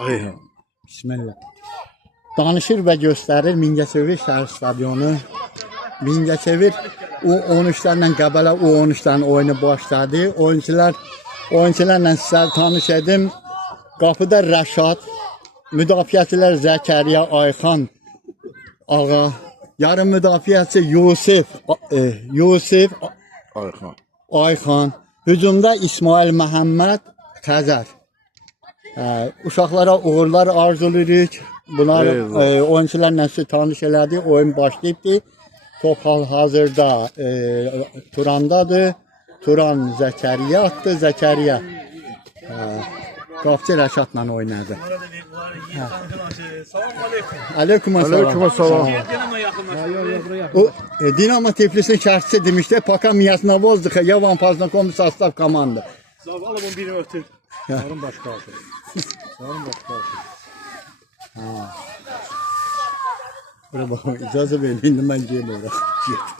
Ay. Bismillah. Danışır və göstərir Mingəçevir şəhər stadionu. Mingəçevir U13-lərlə Qəbələ U13-lərin oyunu başladı. Oyunçularla sizləri tanış edim. Qapıda Rəşad, müdafiəçilər Zəkəriya, Ayxan ağa, yarım müdafiəçi Yusif Ayxan, hücumda İsmail Məhəmməd Xəzər. Uşaqlara uğurlar arzulayırıq. Bunlar oyuncularla sizi tanış elədi. Oyun başlayıbdır. Top hal-hazırda Turandadır. Turan Zəkəriya atdı. Zəkəriya qapçı Rəşadla oynadı. Aleyküm salam. Dinamo Tiflis'in şərhçisi demişdi. Poka Miyasnavozdur. Ya Van Paznakom sastav komandı. Zavallı bunu birini ötür. Sarın başka olsun. Sarın başka olsun. Buraya bakalım. İcazə verin. Ben geyim oraya.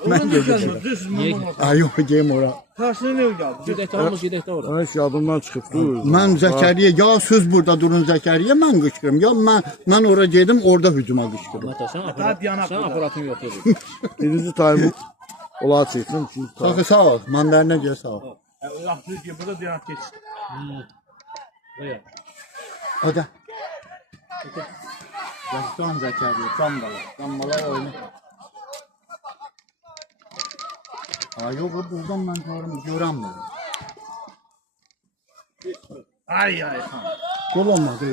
Ben geyim. Yok geyim oraya. Karşına ne geldi? Gedəkdə ora. Ay yadımdan çıxıbdı. Mən Zəkəriya, ya söz burada durun Zəkəriya, mən qışqırım. Ya mən oraya gedim, orada hücuma qışqırım. Sən aparatın yoxdur. Birinci tayımı ola çəksin. Sağ ol. Mənlərinə gəl sağ ol. Burada diyanat geç. Hadi. Yaşdan Zəkəriya, Qambala oyunu. Yok, buradan mən görəm. Ay. Gol olmadı.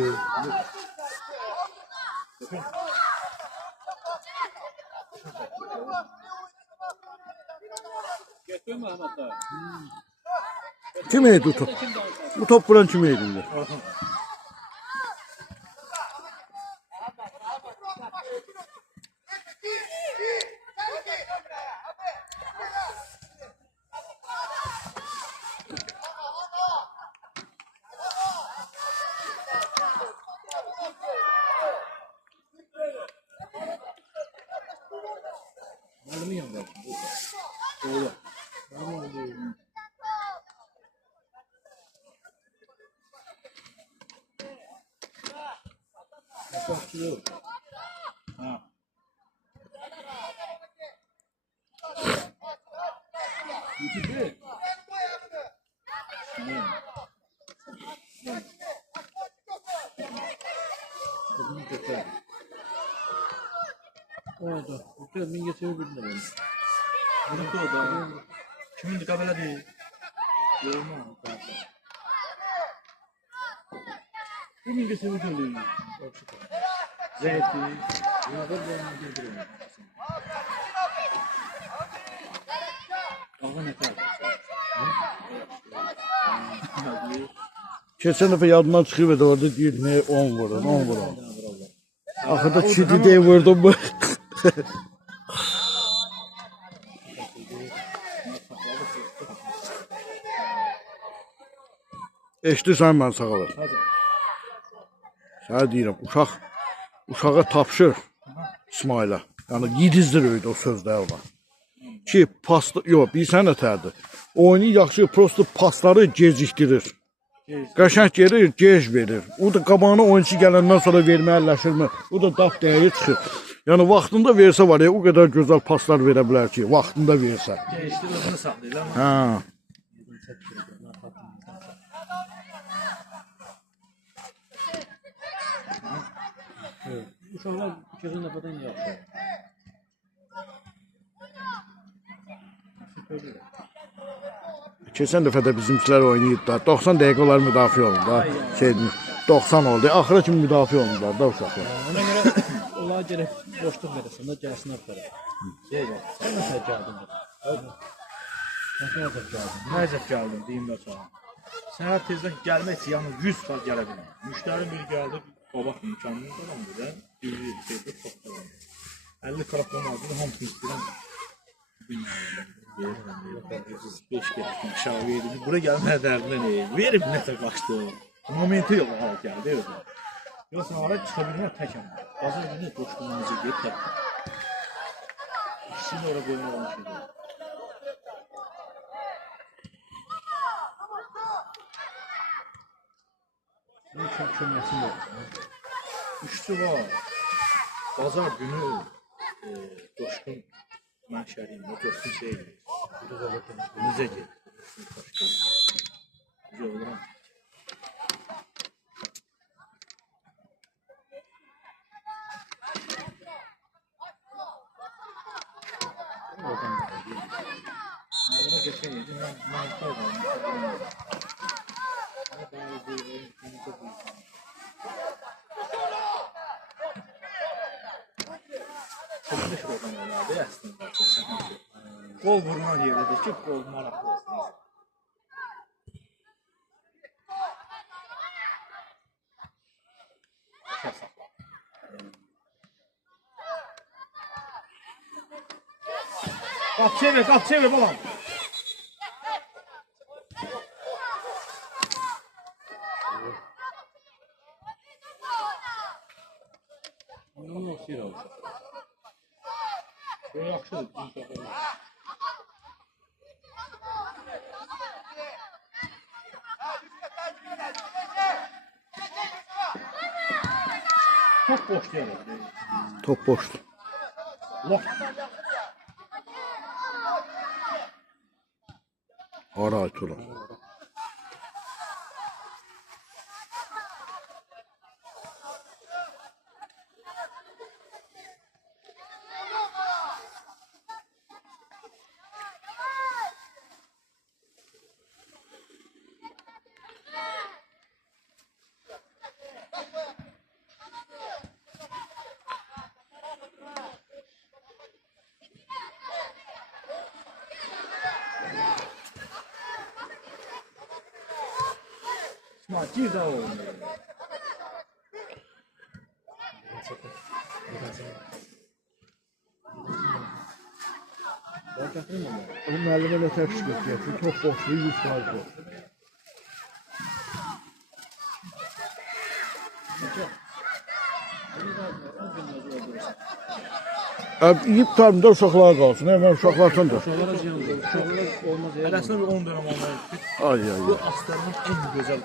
Kim yedi bu top? Bu top buran kim yedi? Orada. Mingəçevir bilmirəm. Kimin Qəbələ deyil? Bu Mingəçevir deyil. Zeytin. Keçen dəfə yadımdan çıxıb orada deyir ne 10 vurur. Axırda çidi deyə vurdum bu. Eşidirsən mən sağ ol. Sənə deyirəm, uşağa tapşır İsmailə. Yəni yedizdir öydü o sözlər var. Ki paslı, yox, bilsən nətərdir. Oyunu yaxşı, prosto pasları gecikdirir. Qəşəng gelir, gec verir. O da qabağına oyuncu gələndən sonra verməyə əlləşirmə. O da daf dəyəri çıxır. Yəni vaxtında versə var ya, o qədər gözəl paslar verə bilər ki, vaxtında versə. Geçti özünü saxlayır amma. Hə. Uşaqlar keçən dəfədən yaxşı. Keçən dəfə də bizimkilər oynayırdılar. 90 dəqiqə onlar müdafiə olundular. 90 oldu. Axıra kimi müdafiə olundular da uşaqlar. Ona görə onlara gərək boşluq verəsən də gəlsinlər belə. Sən nəsə gəldin? Nəsə gəldin? Nəcəf gəldim, deyim də sana. Səhər tezdən gəlmək üçün yalnız 100 saat gələ bilməm. Müştəri bir gəldi, babaq imkanını qalandı da, bir şeydə çox qalandı. 50 karafon aldı, hamısını istəyirəm. 5 geçtim, aşağı verdim. Buraya gəlməyə dərdinə neyim? Verib nəsə qaçdı. Momenti yox, hal gəldi. Yoxsa ara çıxa bilməm, təkəm. Bazar günü qoşqunumuza gedib tək. İkisini oraya qoymadan şeydir. Bunun çox köməsi yox. Üçlü var. Bazar günü Coşkun mənşəriyim, o Coşkun şeydir. Necə gedir? Necə oluram? Məlumat geçən yedim, mən qaldım. Çalışır oradan olardı əslində. Qol vurulan yerdə ki, qol maraqlı olsun. Qap çevir balam. Onun oxşayır olacaq. Bu yaxşıdır, bizim uşaqlar. Top boş deyil. Top boşdur. Lok. Hara ait olan. İsmail, gir də oğlum. Ben gətirim onu. O müəllimə də təşkil edir. Şu top boşluğu 100% boş. İyib tarımda uşaqlar qalsın. Mən uşaqlardan da. Uşaqlara ziyandır. Uşaqlar olmaz. Hələsində bir 10 dönəm olmalı. Ay ay Bu ay. aslanın en güzel.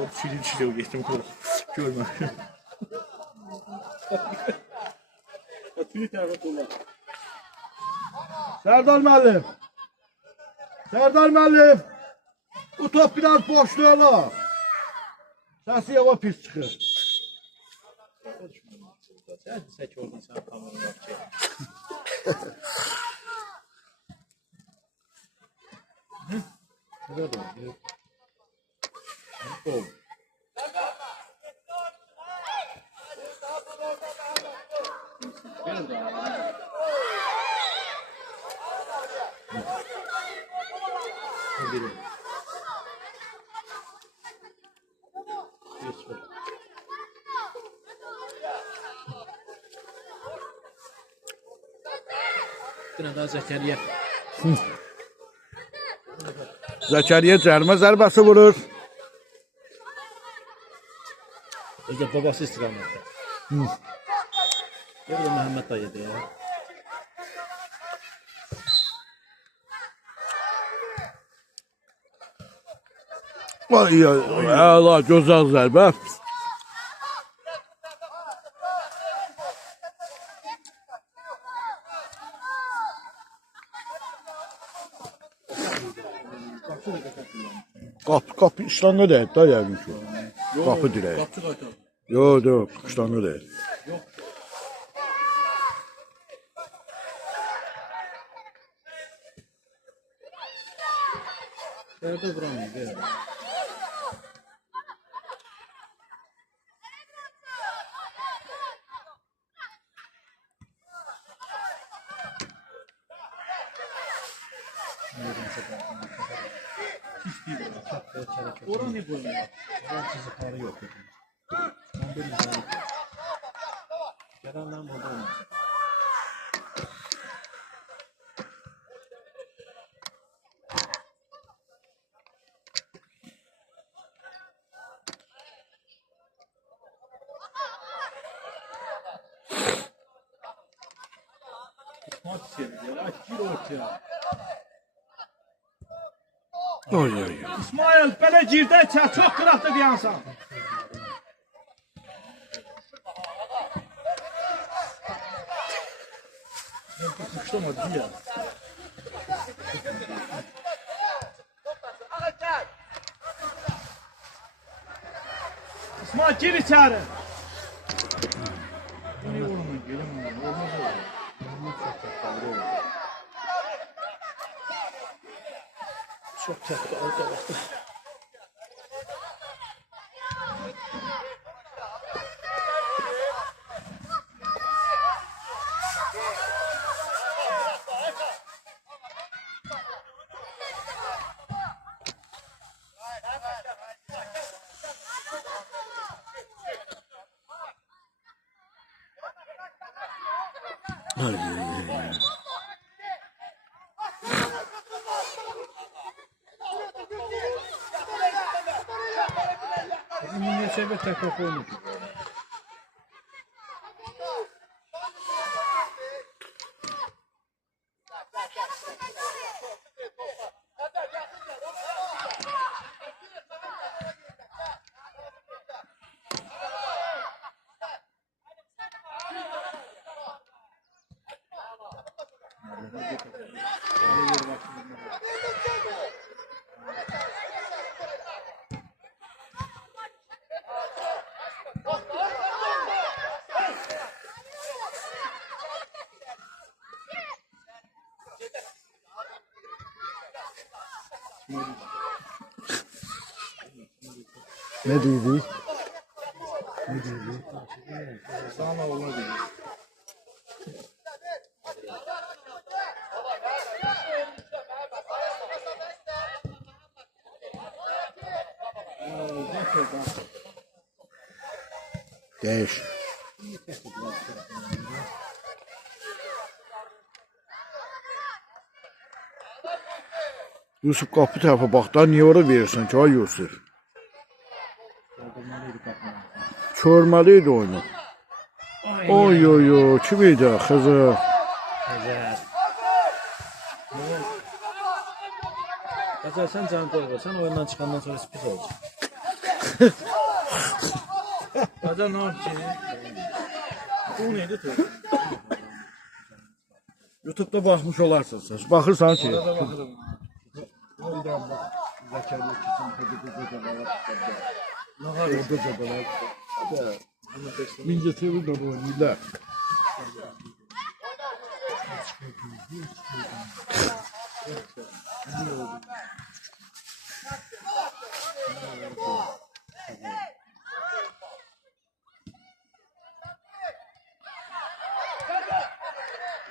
O çilim geçtim kolu. Görme. Tüy tarafa kullan. Serdar müəllim. Serdar müəllim. Bu top biraz boşluğa la. Səsi yava pis çıxır. Sen sək oradan sen kameranı yap çek. Güzel oldu. Oldu. Yine daha Zekeriya. Zəkəriyə cərimə zərbəsi vurur. Özde babası istiqamətdə. Bu da Məhəmməd dayıdır ya. Ay ay, əla, gözəl zərbə. Qapı işlanlı deyil da yəqin ki. Qapı dirək. Kapçı qaytar. Yox, yox, işlanlı deyil. Nerede vuramıyor böyle. Oran ne boyunca? Çizikleri yok. Ben bir izledim. Gelenler burada olmasın. Maç çeviriyor. Ay gir ortaya. Ay ay. İsmail belə girdə çə çox qıraqda dayansan. Kuşlamadı ya. İsmail gir içeri. Niye oğlum gelemem? Olmaz öyle. Çok tatlı oldu. Niye çevir tekrar koymuş? Ne dedi? Sana olmaz dedi. Değiş. Yusuf kapı tərəfə bax da, niyə ora verirsən ki, ay Yusuf? Körməliydi oyunu. Oy oy oy, kim idi? Xızır. Qacar sən can qoyursan, oyundan çıxandan sonra spis olacaq. Qacar ne yapacaq? Bu neydi ki? YouTube'da baxmış olarsınız siz. Baxırsan ki. Orada baxırım. Mingəçevirlə oynayırlar.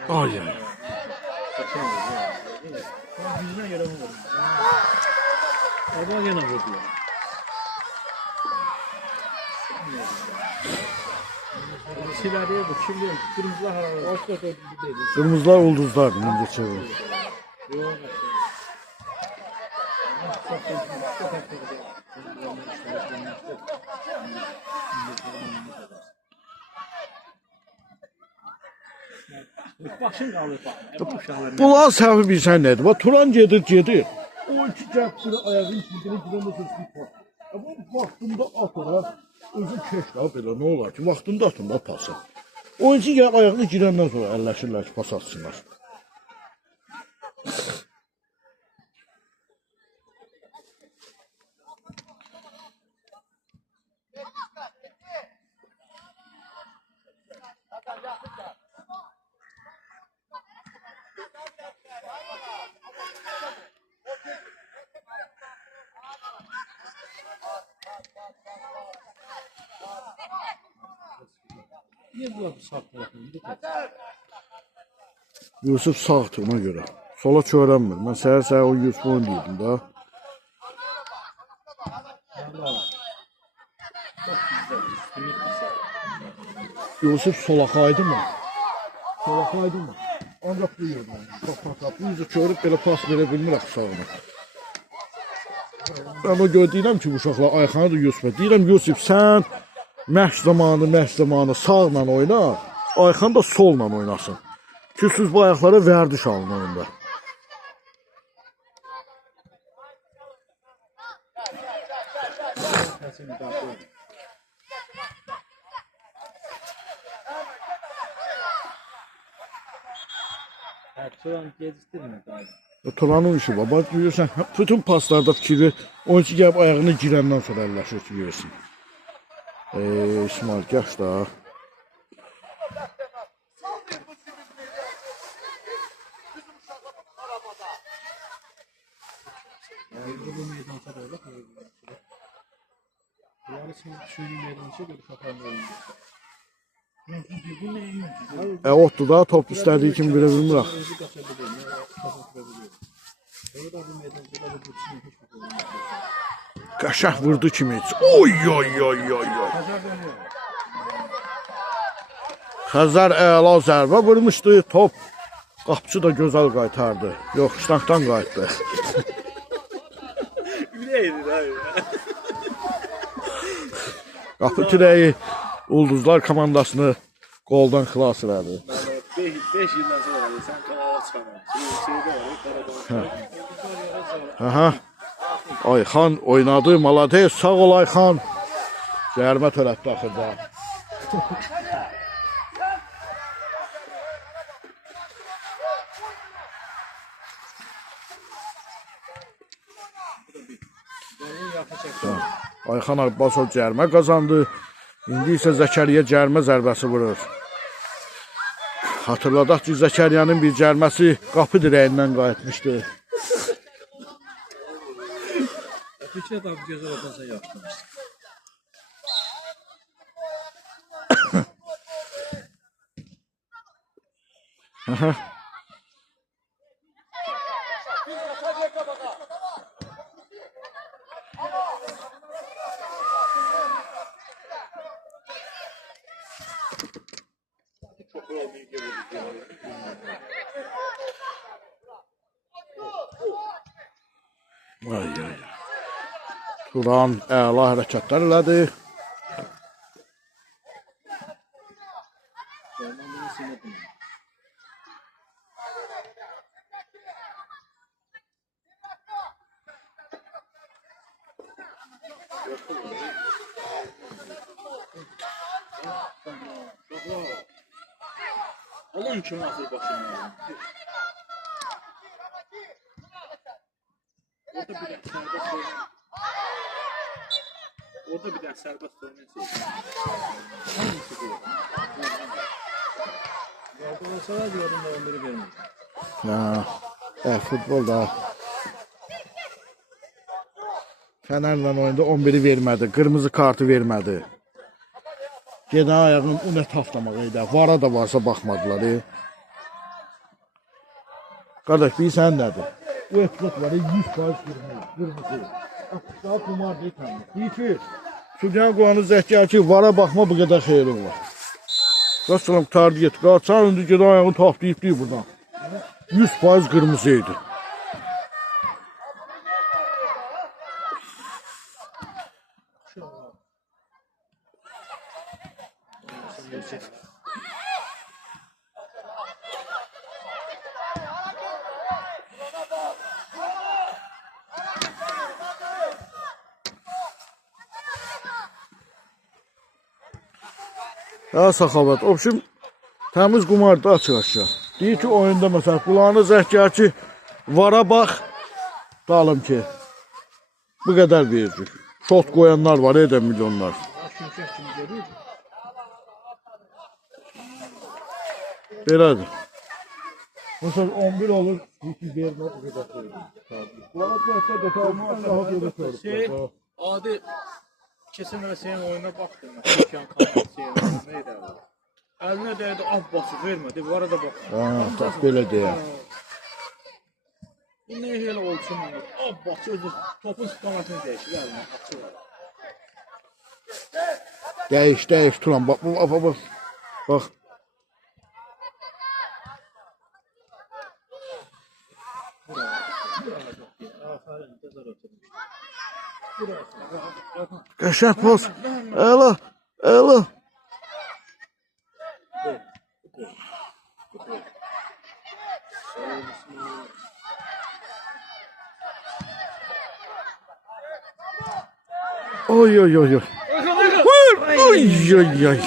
Ay ay. Yüzüne göre mi var? Ama gene vurdular. Silahıya bu kimliyor? Kırmızılar haralı. Başka da bir değil. Qırmızılar ulduzlar Mingəçevir. Başın qalır bax. Bu uşaqlar. Bunların səhvi bilsən nədir? Bax Turan gedir. O iki gəpsini ayağı içindini gidən sözü var. Bu vaxtında atıra özü keş də belə nə olar ki, vaxtında atın da pası. Oyuncu gəlib ayağını girəndən sonra əlləşirlər ki, pas atsınlar. Niye bu sağ tarafında? Yusuf sağdır ona görə. Sola çörənmir. Mən səhər o Yusuf oynayırdım da. Yusuf solaqaydı mı? Solaqaydı mı? Ancaq buyurdu. Bu yüzü körüb belə pas verə bilmirək sağına. Mən o deyirəm ki, bu uşaqlar Ayxanı da Yusuf'a. Deyirəm Yusuf, sən məşq zamanı sağla oyna, Ayxan da solla oynasın. Ki siz bu ayaqlara vərdiş alın oyunda. Turan gecikdirmir daha. Turanın işi var. Bax görürsən, bütün paslarda fikri oyunçu gəlib ayağını girəndən sonra əlləşir ki, görürsün. İsmail gəş da. Bu meydança da bak. Bunlar için şöyle meydança bir kapanma oynuyor. Otdur da, top istədiyi kimi verə bilmirək. Özü qaça bilir, qaça bilir. Sonra da bu meydançada da bu üçün heç bir olmaz. Qəşəng vurdu kimi. Oy oy oy oy oy. Xəzər əla zərbə vurmuşdu. Top qapıcı da gözəl qaytardı. Yox, ştankdan qayıtdı. Ürəkdir abi. Qapı tirəyi Ulduzlar komandasını qoldan xilas elədi. 5 ildən sonra sən kanala çıxamam. Şeydə var, Qarabağ. Aha. Ayxan oynadı, malades, sağ ol Ayxan. Cərimə törətdi axırda. Ayxan Abbasov cərimə qazandı. İndi isə Zəkəriyə cərimə zərbəsi vurur. Hatırladaq ki, Zəkəriyanın bir cəriməsi qapı dirəyindən qayıtmışdı. Fikir də bu gözəl olsa yaxşıdır. Aha. Ay ay. Turan əla hərəkətlər elədi. Onun kimi atır başına. Orada bir dənə sərbəst oynayacaq. Hangisi bu? Galatasaray diyorum da onları vermir. Ya, futbolda Fenerlə oyunda 11'i vermədi, qırmızı kartı vermədi. Gedən ayağın önə taflamağı idi. Vara da varsa baxmadılar. Qardaş, bilirsən nədir? O epizod var, 100% qırmızı. Daha kumar deyil tanrı. Deyir ki, Sübyan Qoğanı zəhkər ki, vara baxma bu qədər xeyrin var. Qaçsalam qutardı get. Qaçsan öndü gedən ayağını taflayıb deyir buradan. 100% qırmızı idi. Ya Saxavət, obşum təmiz qumarda açıq aşağı. Deyir ki, oyunda məsələn, qulağına zəhkər ki, vara bax, dalım ki, bu qədər veririk. Şot qoyanlar var, edə milyonlar. Belədir. Məsələn, 11 olur, deyir ki, vermə bu qədər veririk. Qulağına zəhkər də tamam, daha belə söyləyir. Adi kesin mən senin oyuna baxdım. Türkiye'nin kanalı neydi abi? Eline değdi, Abbas'ı vermedi. Bu arada bak. Taş belə deyək. Bu ne hele olsun? Abbas özü topun istiqamətini değişir. Eline açıyor. Değiş, Turan. Bak, bak. Bak. Qəşəng pas. Əla, əla. Oy oy oy oy. Vur! Oy oy oy.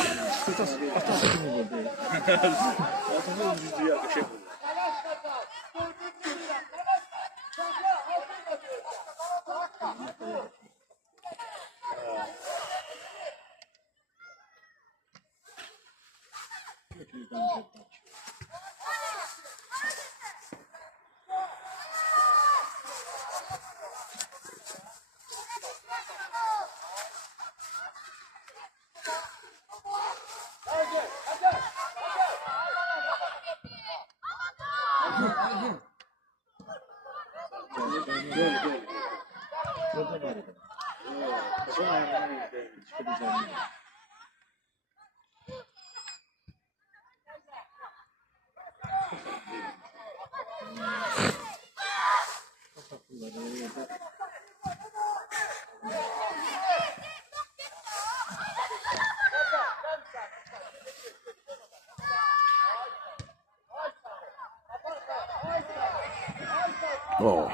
Oh.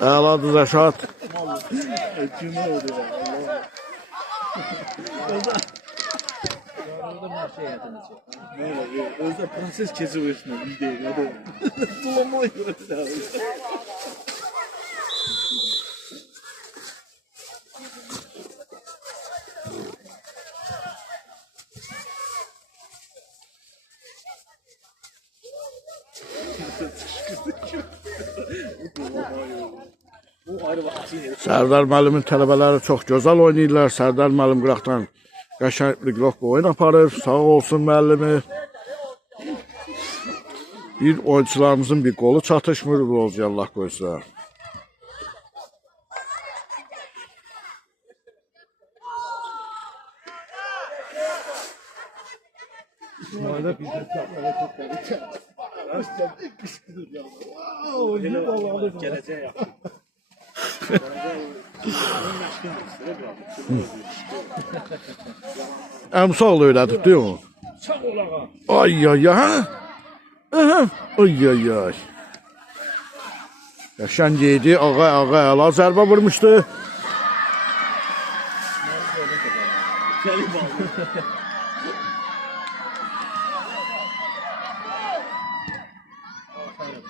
Əladır Rəşad. Cümle oldu ya. Özde proses kesi başına bir değil. Hadi. Dolama göre. Sərdar müəllimin tələbələri çox gözəl oynayırlar. Sərdar müəllim qıraqdan qəşəng bir oyun aparır. Sağ olsun müəllimi. Bir oyuncularımızın bir qolu çatışmır. Olca Allah qoysa. İsmail'e bizde çaplara çok geldi. Geleceğe yaptım. Əmsal elədik deyil mi? Sağ ol ağa. Ay ay ay. Hə? Aha. Ay ay ay. Qəşəng yedi. Ağa əla zərbə vurmuşdu.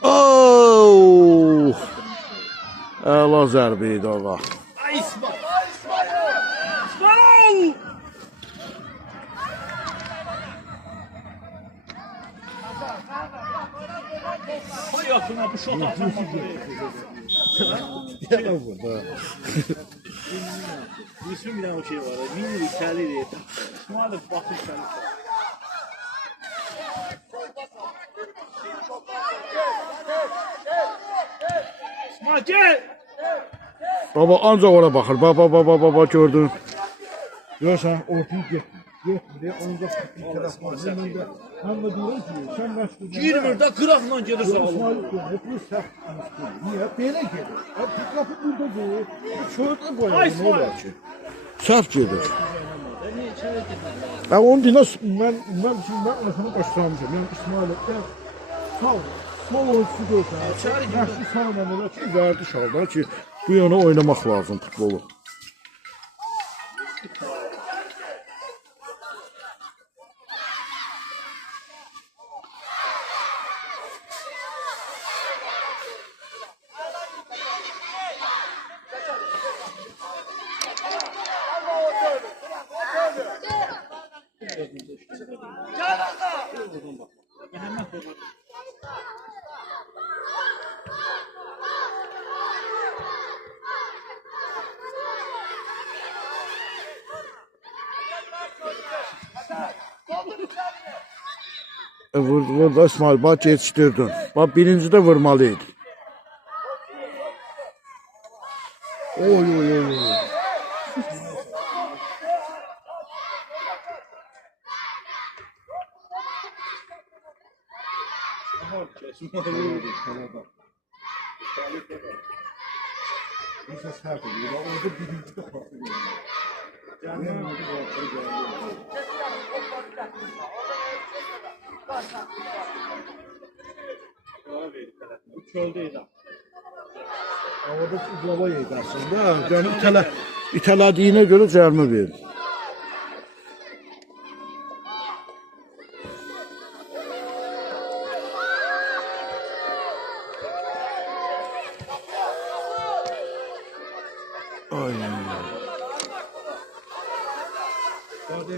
Oh! Əla zərbə idi ağa. Ay İsmail. İsmail! Hayatına bu şot atmak. Yalan burada. İsmin bir tane o şey var. Minli kelli diye. İsmail bakın kelli. İsmail gel. Baba ancaq ora baxır. Baba gördün. Görsən ortaya getmir. Ancaq bir tərəf var. Mən də deyirəm ki, sən qaçdın. Girmir də qıraqla gedir sağ ol. İsmail dönüb, bu səhv danışdı. Niyə? Belə gedir. Qapı burada deyil. Çöldə Ay qoyalım, nə İsmail. olar ki? Səhv gedir. Ben onu dinle. Mən məsələn başlamışam. Yəni İsmail'də sağ sol oyuncusu görsən. Yaxşı sağla elə ki, Verdiş halda ki bu yana oynamaq lazım futbolu. Vur da İsmail, bak yetiştirdin. Bak birinci de vurmalıydı. oy. Mesela sert oluyor. Orada birinci de farklı geliyor. Çöldeydi. Orada uglava yedi aslında. Yani itelediğine göre cərmə verin.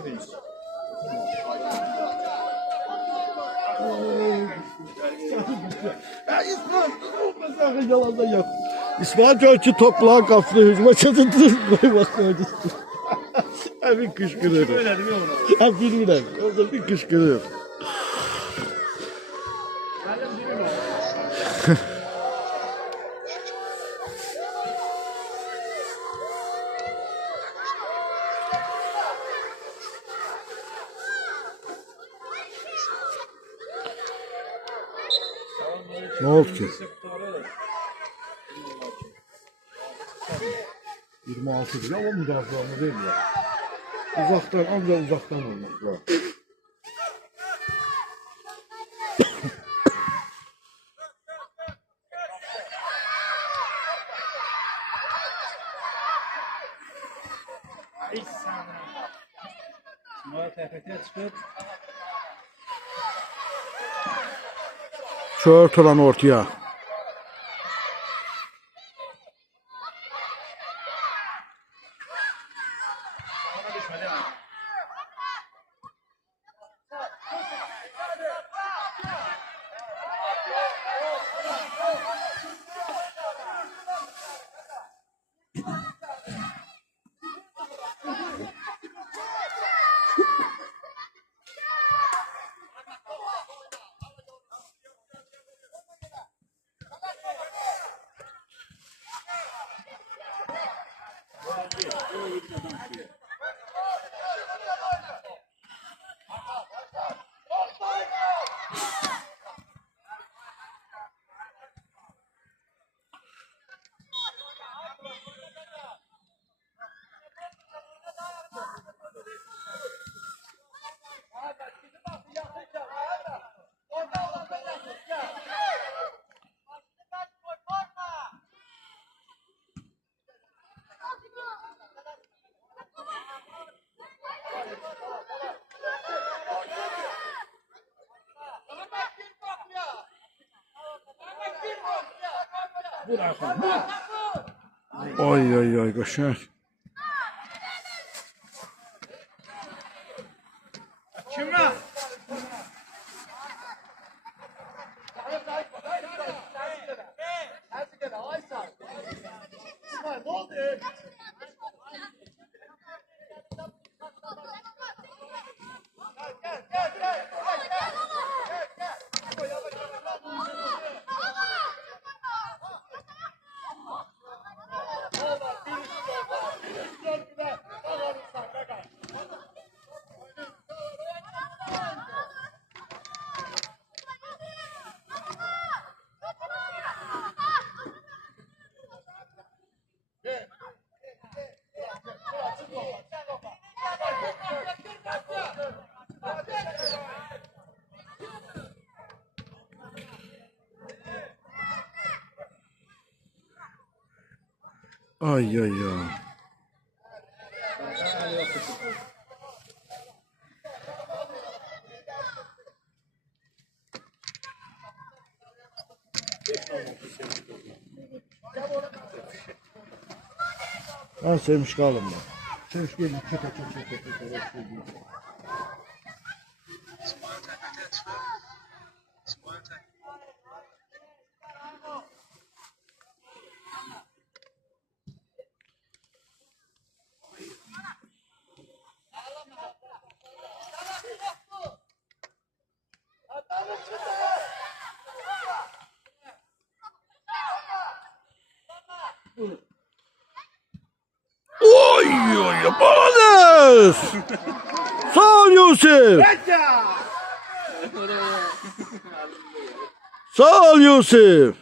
birincisi. İsmail yalandan yap. İsmail Gölçü toplağı kapsını hücuma çatındır. Bak koydu. Bir kışkırır. Öyle değil mi ona? Ha bilmirəm. Orada bir kışkırır. Benim birim o. Ne oldu ki? 26 lira ama müdafaa değil ya. Uzaktan ancak uzaktan olmak var. Ay sana. Sonra tepete çıkıp Çöğürt olan ortaya. ona düşmedi mi? Ay ay ay qəşəng. Kimler? Ay ay ay. Ben sevmiş kalım ben. Sevmiş gelin çete. Oy oy babanız. Sağ ol Yusuf. Sağ ol Yusuf.